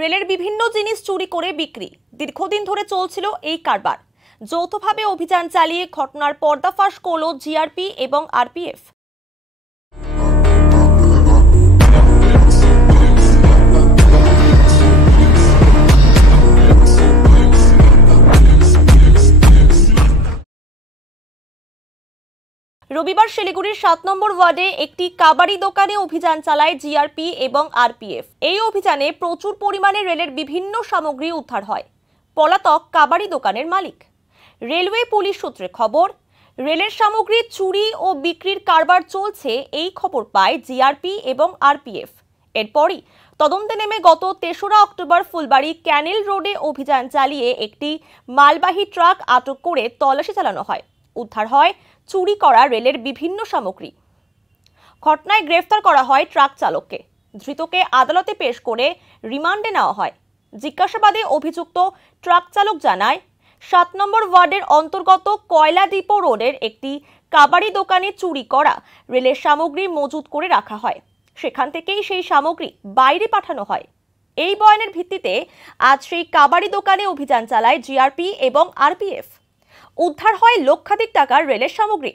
রেলের বিভিন্ন জিনিস চুরি করে বিক্রি দীর্ঘদিন ধরে চলছিল এই কারবার। যৌথভাবে অভিযান চালিয়ে ঘটনার পর্দাফাশ করল জিআরপি এবং আরপিএফ। রবিবার শিলিগুড়ির 7 নম্বর ওয়ার্ডে একটি কাবাডি দোকানে অভিযান চালায় জিআরপি এবং আরপিএফ। এই অভিযানে প্রচুর পরিমাণে রেলের বিভিন্ন সামগ্রী উদ্ধার হয়। পলাতক কাবাডি দোকানের মালিক। রেলওয়ে পুলিশ সূত্রে খবর, রেলের সামগ্রী চুরি ও বিক্রির কারবার চলছে এই খবর পায় জিআরপি এবং আরপিএফ। এরপরই তদন্তে নেমে গত 3রা অক্টোবর ফুলবাড়ি ক্যানেল রোডে অভিযান চালিয়ে একটি মালবাহী ট্রাক আটক করে তল্লাশি চালানো হয়। উদ্ধার হয় চুরি করা রেলের বিভিন্ন সামগ্রী। ঘটনায় গ্রেফতার করা হয় ট্রাক চালককে। ধৃতকে আদালতে পেশ করে রিমান্ডে নেওয়া হয়। জিজ্ঞাসাবাদে অভিযুক্ত ট্রাক চালক জানায়, 7 নম্বর ওয়ার্ডের অন্তর্গত কয়লা ডিপো রোডের একটি কাবাডি দোকানে চুরি করা রেলের সামগ্রী মজুত করে রাখা হয়। সেখান থেকেই সেই সামগ্রী বাইরে পাঠানো হয়। এই বয়ানের ভিত্তিতে আজ সেই কাবাডি দোকানে অভিযান চালায় জিআরপি এবং আরপিএফ। উদ্ধার হয় লক্ষাধিক টাকার রেলের সামগ্রী।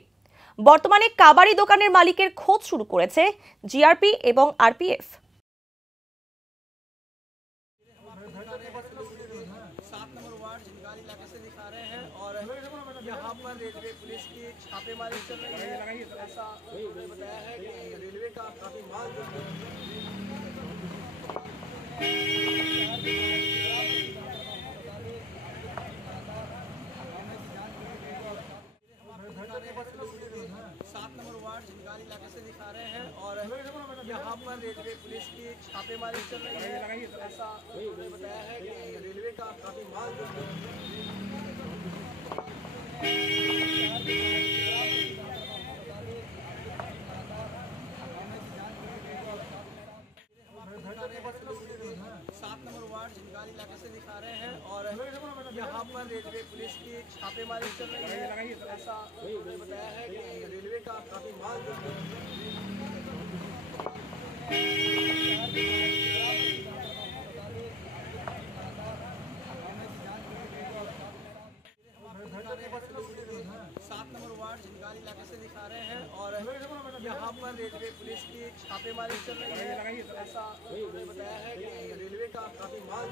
বর্তমানে কাবাডি দোকানের মালিকের খোঁজ শুরু করেছে জিআরপি এবং আরপিএফ। यहाँ पर रेलवे पुलिस की छापेमारी चल रही है। ऐसा उन्होंने बताया है कि रेलवे का काफी माल इलाके से दिखा रहे हैं और यहाँ पर रेलवे पुलिस की छापेमारी चल रही है। ऐसा उन्होंने बताया है कि रेलवे का काफी माल इलाके से दिखा रहे हैं और यहाँ पर रेलवे पुलिस की छापेमारी चल रही है। ऐसा उन्होंने बताया है कि रेलवे का काफी माल इलाके से दिखा रहे हैं और यहाँ पर रेलवे पुलिस की छापेमारी चल रही है। ऐसा उन्होंने बताया है कि रेलवे का काफी माल